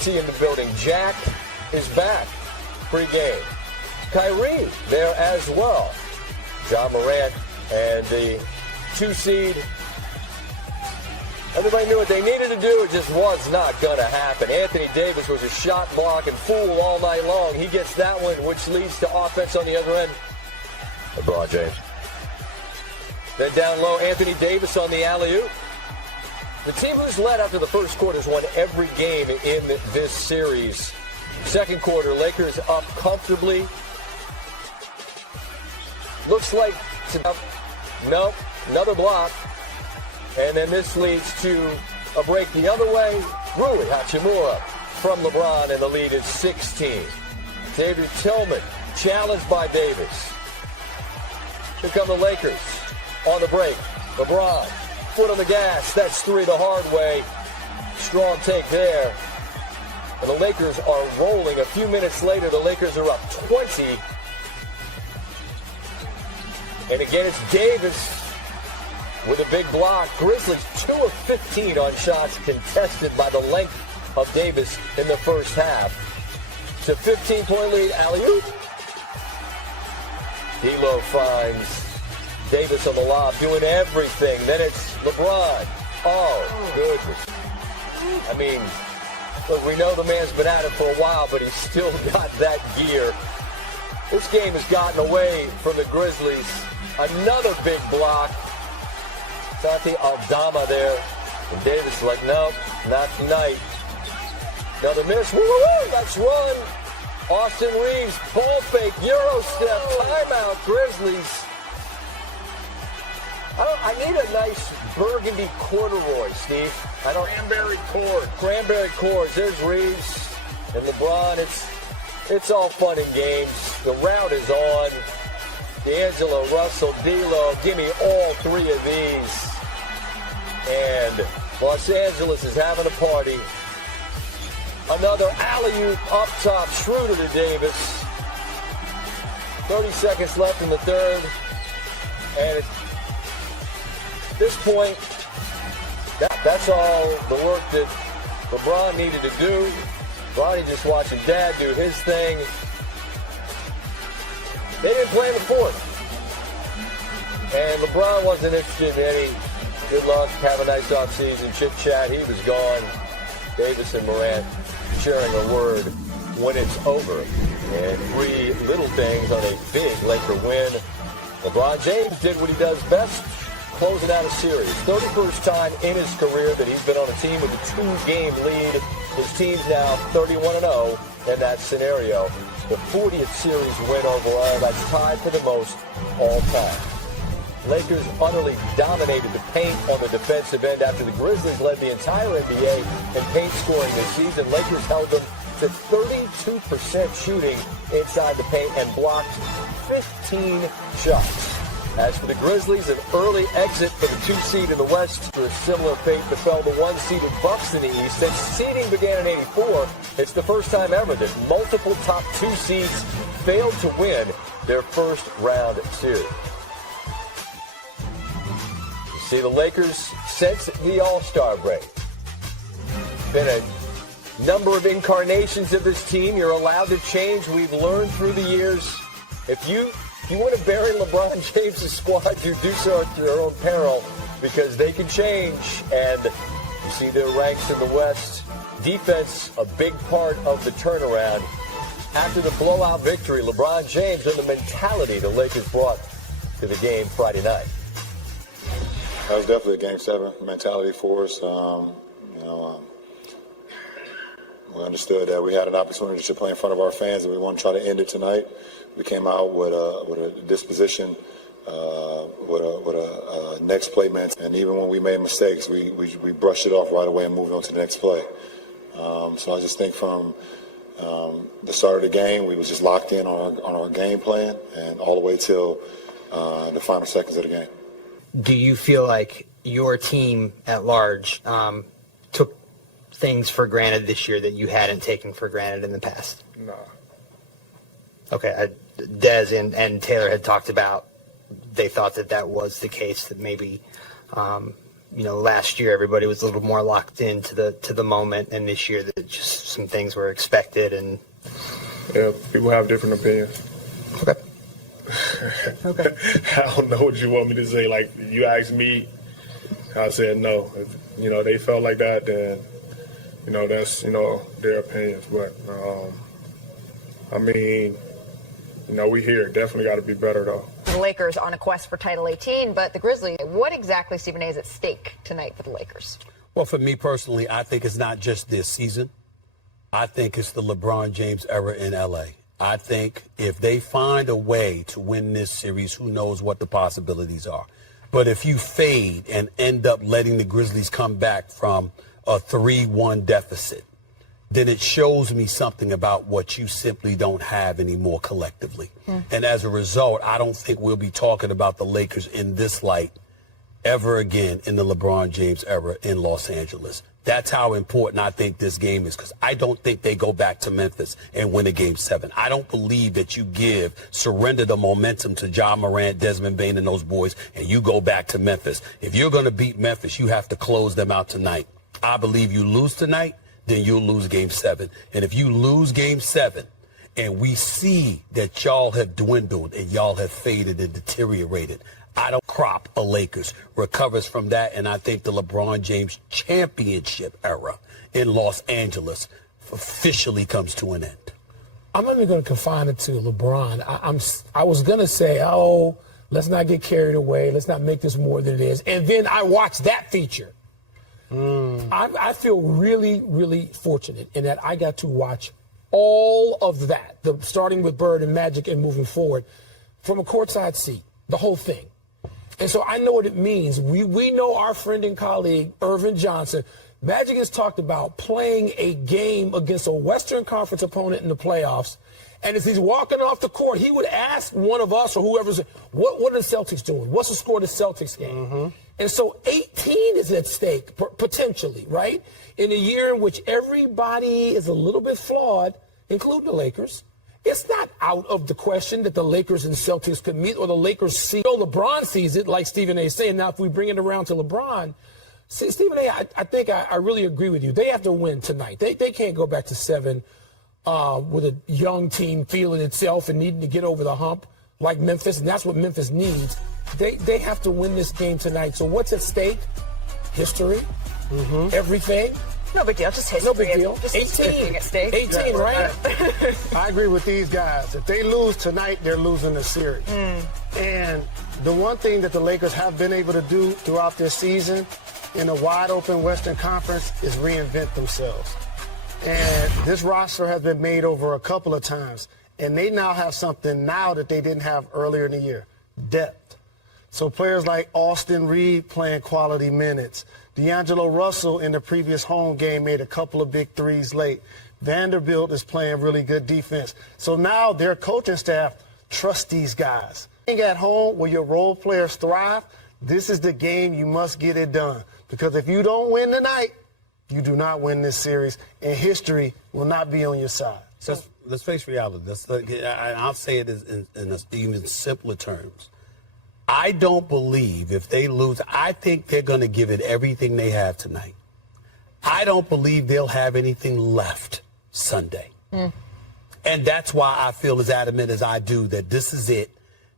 T in the building. Jack is back pre-game. Kyrie there as well. John Morant and the 2 seed. Everybody knew what they needed to do. It just was not going to happen. Anthony Davis was a shot blocking fool all night long. He gets that one, which leads to offense on the other end. LeBron James. Then down low, Anthony Davis on the alley-oop. The team who's led after the first quarter has won every game in this series. Second quarter, Lakers up comfortably. Looks like, nope, another block. And then this leads to a break the other way. Rui Hachimura from LeBron, and the lead is 16. Xavier Tillman challenged by Davis. Here come the Lakers on the break. LeBron, foot on the gas. That's 3 the hard way. Strong take there. And the Lakers are rolling. A few minutes later, the Lakers are up 20. And again, it's Davis with a big block. Grizzlies 2 of 15 on shots contested by the length of Davis in the first half. It's a 15-point lead. Alley-oop. D'Lo finds Davis on the lob, doing everything. Then it's LeBron. Oh, goodness. I mean, look, we know the man's been at it for a while, but he's still got that gear. This game has gotten away from the Grizzlies. Another big block. Santi Aldama there. And Davis is like, no, not tonight. Another miss. Woo-woo-woo, that's one. Austin Reeves, ball fake, Euro step, timeout, Grizzlies. I need a nice burgundy corduroy, Steve. Cranberry cord. Cranberry cords. There's Reeves and LeBron. It's all fun and games. The route is on. D'Angelo, Russell, D'Lo. Give me all 3 of these. And Los Angeles is having a party. Another alley-oop up top. Schroeder to Davis. 30 seconds left in the third. And at this point, that's all the work that LeBron needed to do. Ronnie just watching Dad do his thing. They didn't play in the fourth. And LeBron wasn't interested in any good luck, have a nice offseason, chit-chat. He was gone. Davis and Morant sharing a word when it's over. And 3 little things on a big Laker win. LeBron James did what he does best, closing out a series. 31st time in his career that he's been on a team with a 2-game lead. His team's now 31-0 in that scenario. The 40th series win overall. That's tied for the most all time. Lakers utterly dominated the paint on the defensive end after the Grizzlies led the entire NBA in paint scoring this season. Lakers held them to 32% shooting inside the paint and blocked 15 shots. As for the Grizzlies, an early exit for the 2 seed in the West. For a similar fate befell the 1 seeded Bucks in the East. Since seeding began in '84, it's the first time ever that multiple top 2 seeds failed to win their first round series. You see the Lakers since the All-Star break. Been a number of incarnations of this team. You're allowed to change. We've learned through the years. If you want to bury LeBron James' squad, you do so at your own peril because they can change. And you see their ranks in the West. Defense, a big part of the turnaround. After the blowout victory, LeBron James and the mentality the Lakers brought to the game Friday night. That was definitely a Game 7 mentality for us. We understood that we had an opportunity to play in front of our fans and we want to try to end it tonight. We came out with a disposition, with a next play man, and even when we made mistakes, we brushed it off right away and moved on to the next play. So I just think from the start of the game, we was just locked in on our game plan, and all the way till the final seconds of the game. Do you feel like your team at large took things for granted this year that you hadn't taken for granted in the past? No. Okay, Dez and Taylor had talked about they thought that was the case, that maybe last year everybody was a little more locked into the moment, and this year that just some things were expected and. Yeah, people have different opinions. Okay. Okay. I don't know what you want me to say. Like, you asked me, I said no. If, they felt like that, then, that's, their opinions. But, we here. Definitely got to be better, though. The Lakers on a quest for Title 18, but the Grizzlies, what exactly, Stephen A., is at stake tonight for the Lakers? Well, for me personally, I think it's not just this season. I think it's the LeBron James era in L.A. I think if they find a way to win this series, who knows what the possibilities are. But if you fade and end up letting the Grizzlies come back from a 3-1 deficit, then it shows me something about what you simply don't have anymore collectively. And as a result, I don't think we'll be talking about the Lakers in this light ever again in the LeBron James era in Los Angeles. That's how important I think this game is, because I don't think they go back to Memphis and win a Game 7. I don't believe that you surrender the momentum to Ja Morant, Desmond Bane, and those boys, and you go back to Memphis. If you're going to beat Memphis, you have to close them out tonight. I believe you lose tonight, then you'll lose Game 7. And if you lose Game 7, and we see that y'all have dwindled and y'all have faded and deteriorated, I don't crop a Lakers recovers from that, and I think the LeBron James championship era in Los Angeles officially comes to an end. I'm not even going to confine it to LeBron. I was going to say, let's not get carried away. Let's not make this more than it is. And then I watched that feature. I feel really, really fortunate in that I got to watch all of that, starting with Bird and Magic and moving forward, from a courtside seat, the whole thing. And so I know what it means. We know our friend and colleague, Irvin Johnson. Magic has talked about playing a game against a Western Conference opponent in the playoffs. And as he's walking off the court, he would ask one of us or whoever's, what are the Celtics doing? What's the score of the Celtics game? And so 18 is at stake, potentially, right? In a year in which everybody is a little bit flawed, including the Lakers. It's not out of the question that the Lakers and Celtics could meet, or the Lakers see. LeBron sees it, like Stephen A. is saying. Now, if we bring it around to LeBron, Stephen A., I think I really agree with you. They have to win tonight. They can't go back to 7 with a young team feeling itself and needing to get over the hump like Memphis, and that's what Memphis needs. They have to win this game tonight. So what's at stake? History, everything. No big deal. Just history. No big deal. Just 18 at stake. 18, right? I agree with these guys. If they lose tonight, they're losing the series. And the one thing that the Lakers have been able to do throughout this season in a wide-open Western Conference is reinvent themselves. And this roster has been made over a couple of times. And they now have something now that they didn't have earlier in the year, depth. So players like Austin Reed playing quality minutes. D'Angelo Russell in the previous home game made a couple of big threes late. Vanderbilt is playing really good defense. So now their coaching staff trusts these guys. At home where your role players thrive, this is the game you must get it done. Because if you don't win tonight, you do not win this series, and history will not be on your side. So let's face reality. I'll say it in even simpler terms. I don't believe if they lose, I think they're going to give it everything they have tonight. I don't believe they'll have anything left Sunday. And that's why I feel as adamant as I do that this is it,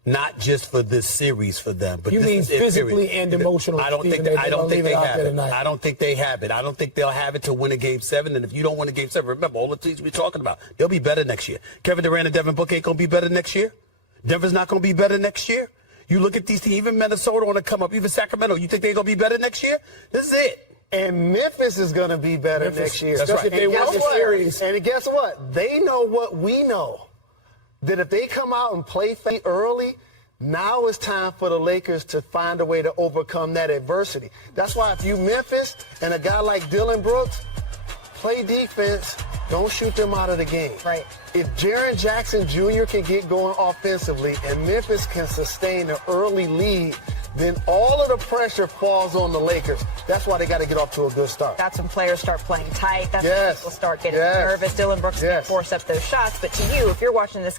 not just for this series for them. But you mean physically and emotionally? I don't think they have it. I don't think they have it. I don't think they'll have it to win a Game 7. And if you don't win a Game 7, remember all the teams we're talking about, they'll be better next year. Kevin Durant and Devin Booker ain't going to be better next year. Denver's not going to be better next year. You look at these teams, even Minnesota want to come up, even Sacramento. You think they're going to be better next year? This is it. And Memphis is going to be better next year. That's right. If they win the series. And guess what? They know what we know. That if they come out and play early, now it's time for the Lakers to find a way to overcome that adversity. That's why if you Memphis and a guy like Dillon Brooks, play defense, don't shoot them out of the game. Right. If Jaren Jackson Jr. can get going offensively and Memphis can sustain an early lead, then all of the pressure falls on the Lakers. That's why they got to get off to a good start. That's when players start playing tight. That's when people start getting nervous. Dillon Brooks can force up those shots. But to you, if you're watching this game,